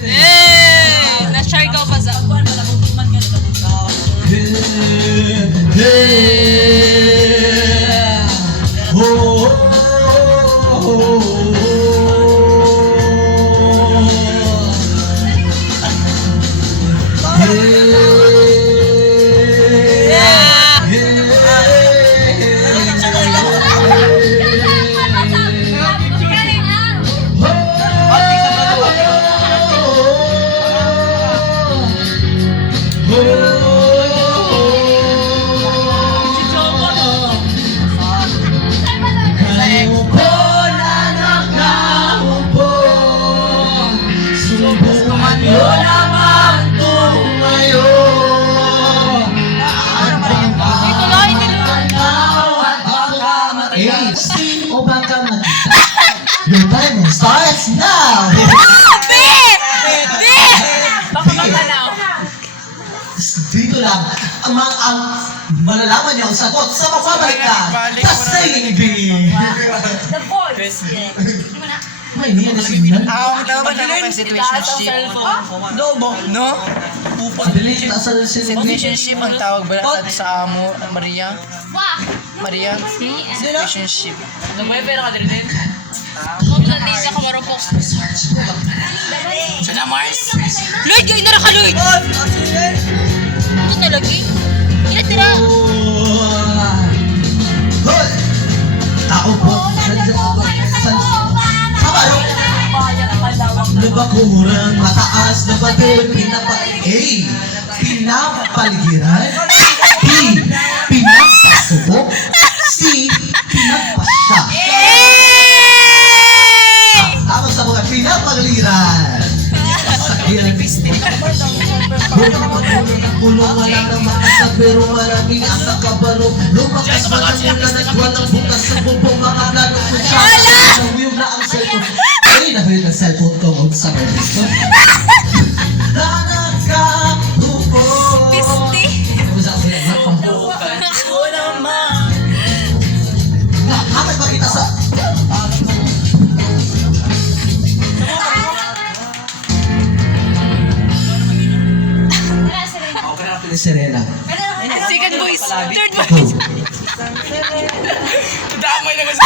Na-Siargao pa sa... Your time starts now! Baka magkanaw. Dito lang, ang malalaman niyo ang sagot sa mapabalik ka sa Singing Bee! The voice. May niya na signal. Ang tawag na situationship. No? Ability sa Situationship ang tawag ba sa amo, Maria? Maria? Situationship. Nagpapera ka din. Kung nandito ka marupok. Siya na, Mars? Lloyd, kayo na ka, Lloyd! Ito na lagi. Tira-tira. Hoy! Ako po, kabarok! Lubakuran, mataas na batil, pinapaligiran. Pinapasubok. Pinagpasya. Tapos sa mga pinapaligiran. Sakyan. Kulong wala na makasag pero maraming asa kabaro. Lumakas mga mula nagwalang bukas sa bubong mga plano ko siya. Nawiyog na ang cellphone. Ay, nahuyog ang cellphone ko mag sa gusto. Nakakahupo. Pisti. Nakakit ba kita sa... Serena. Second voice. Third voice. Damay na kasi.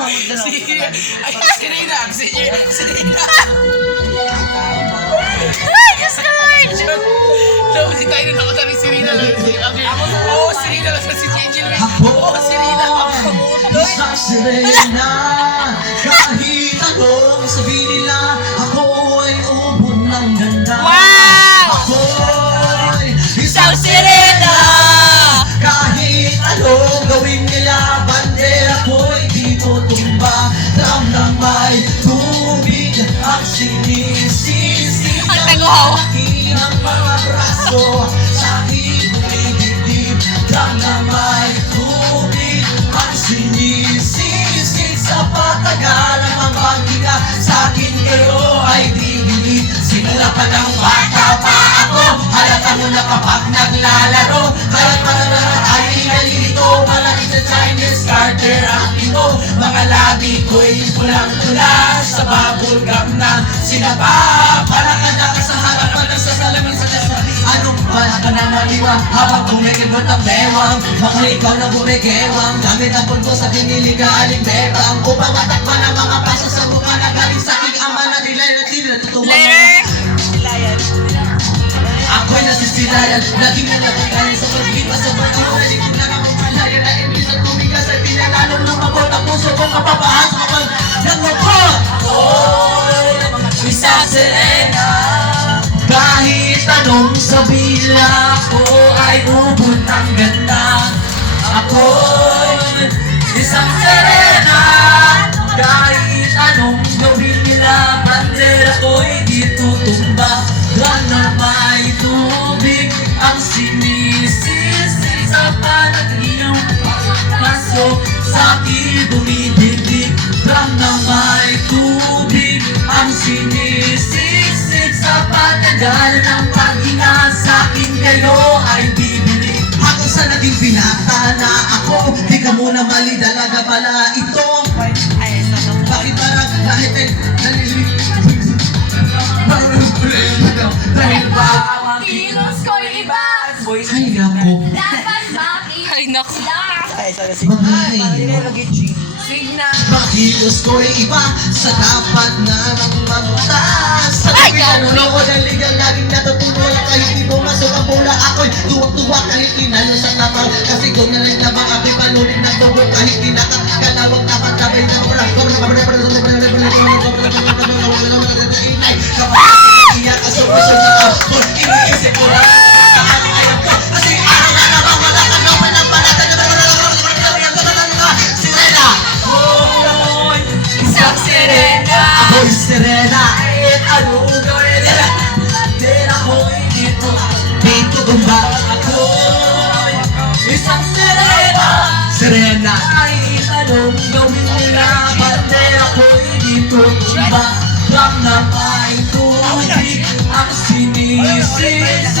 Ay, Serena. Ay, Diyos ko, Lord. Tapos tayo na nakata ni Serena lang. Oo, Serena lang si Angel. Oo, Serena. Isang Serena. Kahit anong sabihin nila, ako ay ubod ng ganda. Wow! Ako'y Isang Serena. kahit anong gawin nila, bandera ko'y di mo tumba. Damdamay, tubig ang sinisisi. Ang taguhaw. Ang mga braso sa dibdib. Damdamay, tubig ang sinisisi. Sa patagal ang paghinga, sa akin kayo ay dibilib. Simula pa ng bata pa ako, halata mo na kapag naglalaro. Kaya't marararat ay nalilito, malaki sa Chinese Carter ang ito. Mga labi ko'y pulang-pula sa bubble gum na sinapa. Palakad ka sa harapan ng sasalamin sa desa. Anong bala ka na maliwa habang kumikibot ang bewang? Baka ikaw na bumigewang gamit ang pulbo sa piniligaling bebang. Upang matakpan ang mga paso sa mukha na galing sa aking ama na nilay na tinatutuwa. Ako'y nasisilayan, laging nalagagayan sa pagkipas sa pag-iwa. Hindi na ako malayan na ibig at tumigas ay pinalalong lumabot ang puso kong kapapahas kapag nangapot. Isang Serena. Kahit anong sabila ko ay ubod ng ganda. Ako'y isang Serena. Kahit anong gawin nila, bandera ko'y di tutumba. Na may tubig ang sinisisi sa panaginong paso sa aking dumidibig. Na may tubig ang sinisisi sa patagal ng paghinga, sa akin kayo ay bibili. Hanggang sa naging pinata na ako, di ka muna mali, dalaga pala ito. Bakit parang lahit ay nalilip? sa'yo dahil ba Ang kilos ko'y iba. ay naku Dapat makita. Ay, naku. Pakilos ko'y iba sa dapat na nang mamutas. Sa Ay, tuwing gabi. nanuno ko daligang laging natutuloy. Kahit di pumasok ang bola ako'y tuwak-tuwa kahit tinalo sa tapaw. Kasi kung na rin lamang ako'y palunin ng tubo. Kahit kinakakalawag na patabay na kapag iyak ka solusyon na ako. Iniisip ko lang kaano-ayang ko. Kasi araw na naman wala ka nang panapanatan. Sirena! Isang sirena. Ako'y sirena. Kahit anong gawin nila, din ako'y dito. Dito tumba. Ako'y isang sirena. Sirena. Kahit anong gawin nila, ba't ako'y dito. Iba lang na may tubig ang sinisisi.